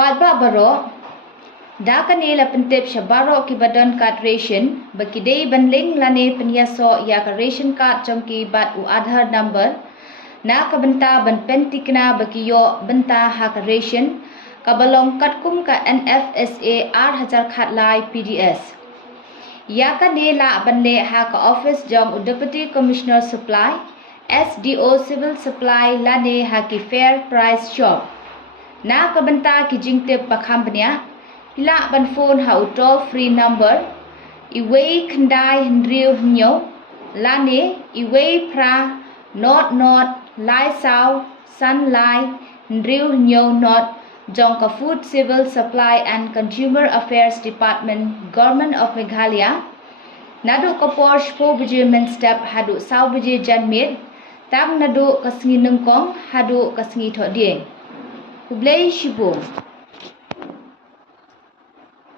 Padba baro da kanela pentip shabaro ki badan card ration bakidei banling lane Pyniasoh ya ka ration card jongki bat u Aadhar number na ka bynta ban pentikna bakiyo bynta ha ka ration ka balong katkum ka NFSA 8,000 khat lai PDS ya ka nela banle ha ka office jong u Deputy Commissioner Supply SDO Civil Supply lane ha ki fair price shop na ka bynta ki jingtip pakhambnya la ban phone ha toll free number iway khandai hendriu hnyo lane iway pra not lai sao san lai hendriu hnyo not jong ka Food Civil Supply and Consumer Affairs Department Government of Meghalaya nadu ka Porsche po buje men step hadu sao buje janmit tang nadu ka sngi nungkong hadu ka sngi thodie Hublei Shibong